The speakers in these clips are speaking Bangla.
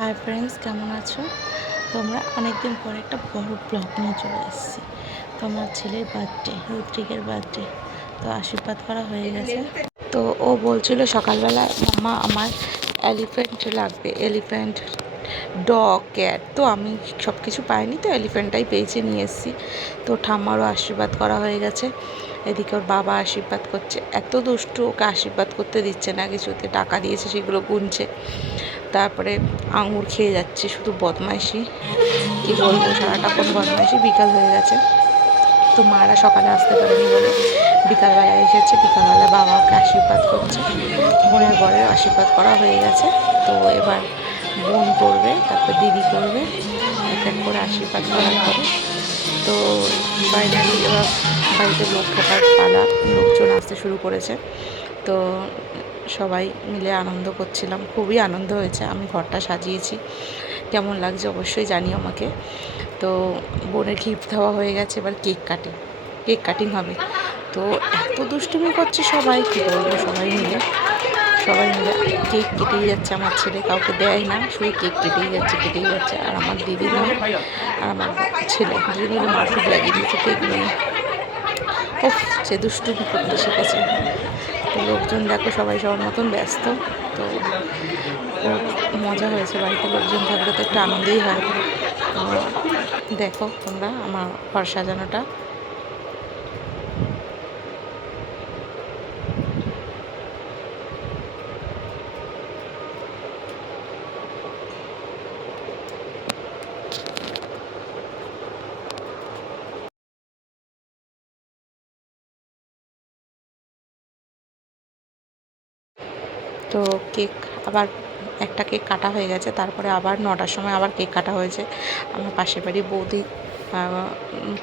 হাই ফ্রেন্ডস, কেমন আছো তোমরা? অনেকদিন পর একটা বড় ব্লগ নিয়ে চলে এসেছি। তোমার ছেলের বার্থডে, ঋত্বিকের বার্থডে, তো আশীর্বাদ করা হয়ে গেছে। তো ও বলছিল সকালবেলা, মাম্মা আমার এলিফ্যান্ট লাগবে, এলিফ্যান্ট, ডগ, ক্যাট। তো আমি সব কিছু পাইনি, তো এলিফ্যান্টটাই পেয়েছি, নিয়ে এসেছি। তো ঠাম্মারও আশীর্বাদ করা হয়ে গেছে। এদিকে ওর বাবা আশীর্বাদ করছে। এত দুষ্টু, ওকে আশীর্বাদ করতে দিচ্ছে না কিছুতে। টাকা দিয়েছে, সেগুলো গুনছে। তারপরে আঙুর খেয়ে যাচ্ছে, শুধু বদমাইশি, কী বলবো, সারাটাক্ষণ বদমাইশি। বিকাল হয়ে গেছে, তো মারা সকালে আসতে পারেনি বলে বিকালবেলা এসেছে। বিকালবেলা বাবা ওকে আশীর্বাদ করছে। বোনের ঘরের আশীর্বাদ করা হয়ে গেছে। তো এবার বোন করবে, তারপর দিদি করবে, এক এক করে আশীর্বাদ করার পরে তো ফাইনালি এবার বাড়িতে লোক ঢোকার পালা, লোকজন আসতে শুরু করেছে। তো সবাই মিলে আনন্দ করছিলাম, খুবই আনন্দ হয়েছে। আমি ঘরটা সাজিয়েছি, কেমন লাগছে অবশ্যই জানি আমাকে। তো বোনের গিফট দেওয়া হয়ে গেছে, এবার কেক কাটিং হবে। তো এত দুষ্টুমি করছে সবাই, কী বলবো, সবাই মিলে কেক কেটেই যাচ্ছে। আমার ছেলে কাউকে দেয় না, শুধু কেক কেটেই যাচ্ছে। আর আমার দিদি মেয়ে আর আমার ছেলে দুজন মিলে মারপিট লাগিয়ে দিয়েছে কেক নিয়ে। ওফ, সে দুষ্টুমি করতে শিখেছে। তো লোকজন দেখো সবাই সবার মতন ব্যস্ত। তো মজা হয়েছে, বাড়িতে লোকজন থাকলে তো একটু আনন্দই হয়। তো দেখো তোমরা আমার ঘর সাজানোটা। তো কেক আবার একটা কেক কাটা হয়ে গেছে, তারপরে আবার 9টার সময় আবার কেক কাটা হয়েছে। আমার পাশের বাড়ি বৌদি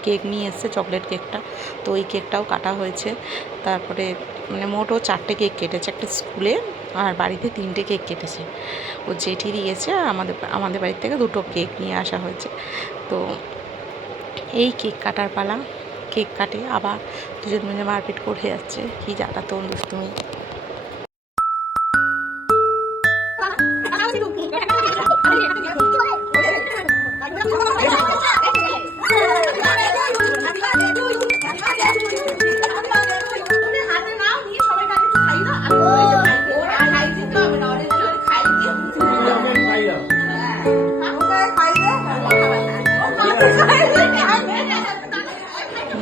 কেক নিয়ে এসেছে, চকলেট কেকটা। তো ওই কেকটাও কাটা হয়েছে। তারপরে মানে মোট ও 4টে কেক কেটেছে, একটা স্কুলে আর বাড়িতে 3টে কেক কেটেছে। ও জেঠি দিয়েছে, আর আমাদের বাড়ির থেকে 2টো কেক নিয়ে আসা হয়েছে। তো এই কেক কাটার পালা, কেক কাটে আবার দুজন মিলে মারপিট করে যাচ্ছে, কি জ্বালাতন দুষ্টুমি।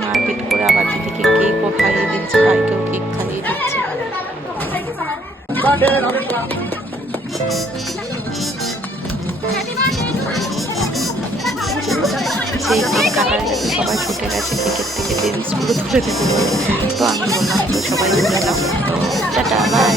মারপিট করে আবার দিদিকে কেকও খাইয়ে দিচ্ছে, ভাইকেও কেক খাইয়ে দিচ্ছে। সেই কেক কাটার গেছে, সবাই ছুটে গেছে কেকের থেকে ডেন্সগুলো তুলে দিতে বলে। তো আমি বললাম তো সবাই তুলে নাও। তো টাটা, বাই।